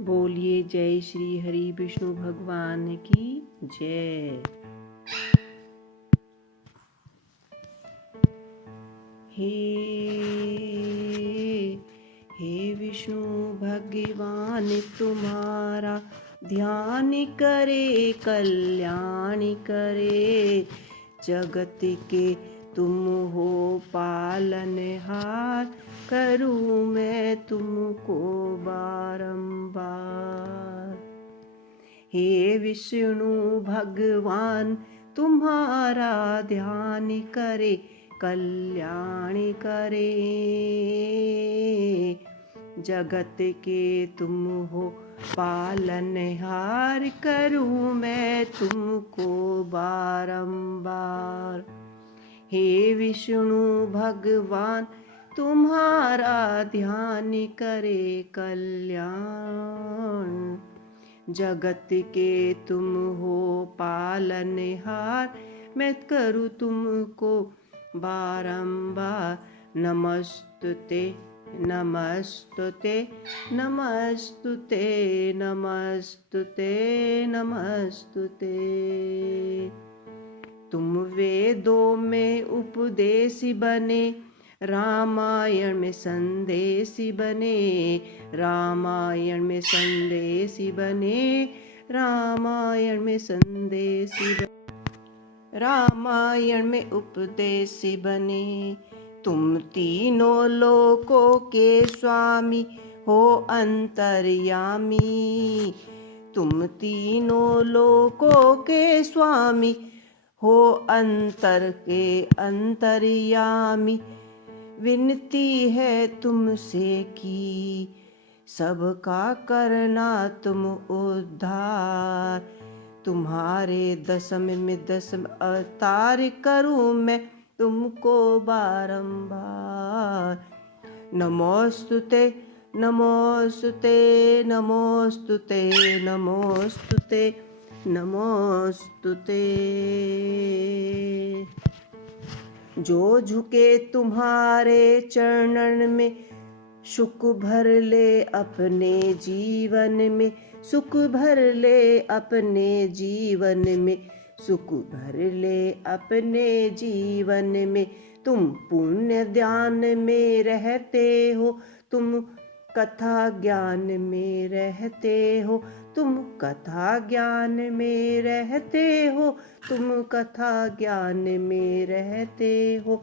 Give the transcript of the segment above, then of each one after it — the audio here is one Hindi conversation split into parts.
बोलिए जय श्री हरि विष्णु भगवान की जय। हे हे विष्णु भगवान तुम्हारा ध्यान करे कल्याण करे, जगत के तुम हो पालनहार, करूँ मैं तुमको बारंबार। हे विष्णु भगवान तुम्हारा ध्यान करे कल्याण करे, जगत के तुम हो पालनहार, करूँ मैं तुमको बारंबार। हे विष्णु भगवान तुम्हारा ध्यान करे कल्याण, जगत के तुम हो पालनहार, मैं करूँ तुमको बारंबार। नमस्तुते नमस्तुते नमस्तुते नमस्तुते नमस्तुते। तुम वेदों में उपदेश बने, रामायण में संदेश बने, रामायण में संदेश बने, रामायण में संदेश बने, रामायण में उपदेश बने। तुम तीनों लोकों के स्वामी हो अंतर्यामी, तुम तीनों लोकों के स्वामी हो अंतर के अंतर्यामी। विनती है तुमसे कि सबका करना तुम उद्धार, तुम्हारे दशम में दशम अवतार, करूँ मैं तुमको बारंबार। नमोस्तुते नमोस्तुते नमोस्तुते नमोस्तुते नमोस्तुते। जो झुके तुम्हारे चरणन में, सुख भर ले अपने जीवन में, सुख भर ले अपने जीवन में, सुख भर ले अपने जीवन में। तुम पुण्य ध्यान में रहते हो, तुम कथा ज्ञान में रहते हो, तुम कथा ज्ञान में रहते हो, तुम कथा ज्ञान में रहते हो।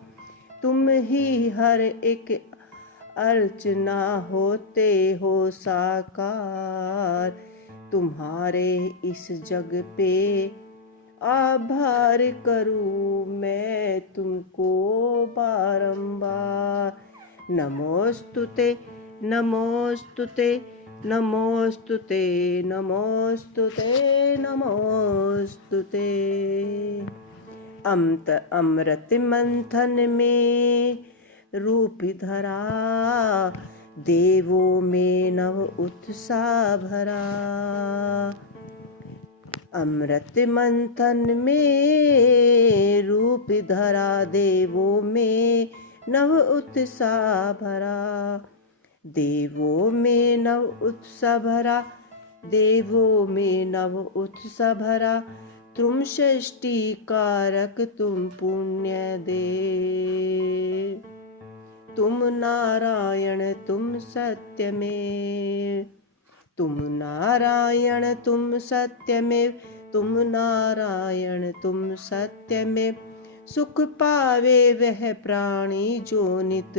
तुम ही हर एक अर्चना होते हो साकार, तुम्हारे इस जग पे आभार करूँ मैं तुमको बारंबार। नमोस्तुते नमोस्तुते नमोस्तुते नमोस्तुते नमोस्तुते। अमृत मंथन में रूप धरा, देवों में नव उत्साह भरा। अमृत मंथन में रूप धरा, देवों में नव उत्साह भरा, देवों में नव उत्साह भरा, देवों में नव उत्साह भरा। तुम सृष्टि कारक तुम पुण्य दे, तुम नारायण तुम सत्य में, तुम नारायण तुम सत्य में, तुम नारायण तुम सत्य में। सुख पावे वह प्राणी जो नित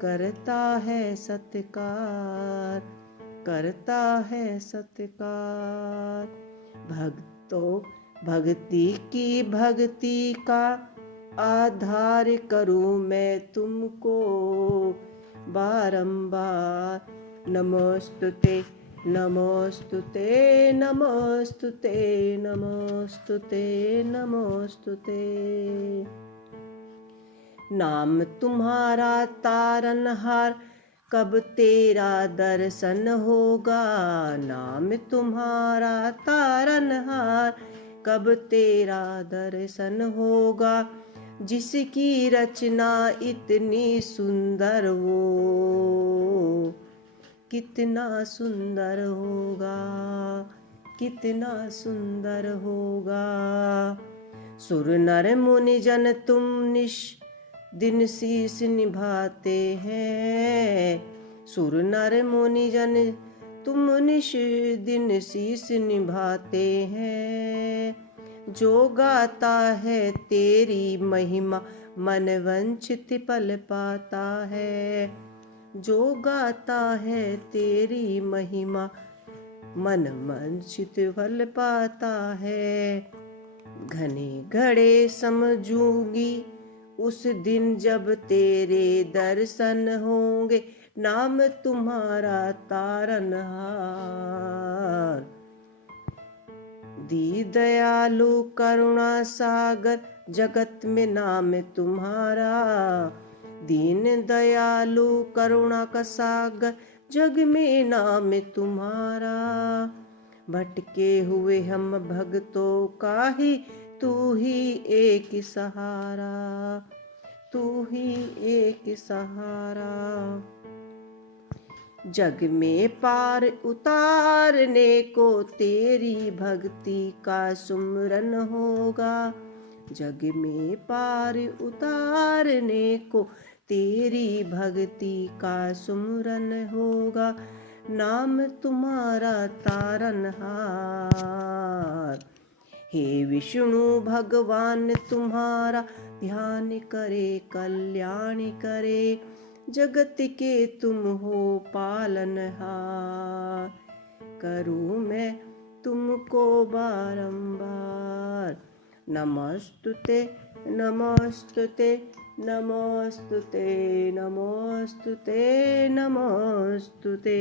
करता है सत्कार, करता है सत्कार। भक्तों भक्ति का आधार करूँ मैं तुमको बारंबार। नमोस्तुते नमोस्तुते नमोस्तुते नमोस्तुते नमोस्तुते। नाम तुम्हारा तारनहार, कब तेरा दर्शन होगा, नाम तुम्हारा तारनहार, कब तेरा दर्शन होगा। जिसकी रचना इतनी सुंदर वो, कितना सुंदर होगा, कितना सुंदर होगा। सुर नर मुनि जन तुम निश दिन शीस निभाते हैं। सुर नर मुनि जन तुम निश दिन शीस निभाते हैं। जो गाता है तेरी महिमा मन वंचित फल पाता है। जो गाता है तेरी महिमा मन वंचित फल पाता है। घने घड़े समझूंगी उस दिन जब तेरे दर्शन होंगे, नाम तुम्हारा तारनहार। दी दयालु करुणा सागर जगत में नाम तुम्हारा। दीन दयालु करुणा का सागर जग में नाम तुम्हारा। भटके हुए हम भक्तों का ही तू ही एक सहारा, तू ही एक सहारा। जग में पार उतारने को तेरी भक्ति का सुमरन होगा। जग में पार उतारने को तेरी भक्ति का सुमरन होगा। नाम तुम्हारा तारनहार। हे विष्णु भगवान तुम्हारा ध्यान करे कल्याण करे। जगत के तुम हो पालनहार। करूँ मैं तुमको बारंबार। नमस्तुते नमस्तुते नमस्तुते नमस्तुते नमस्तुते।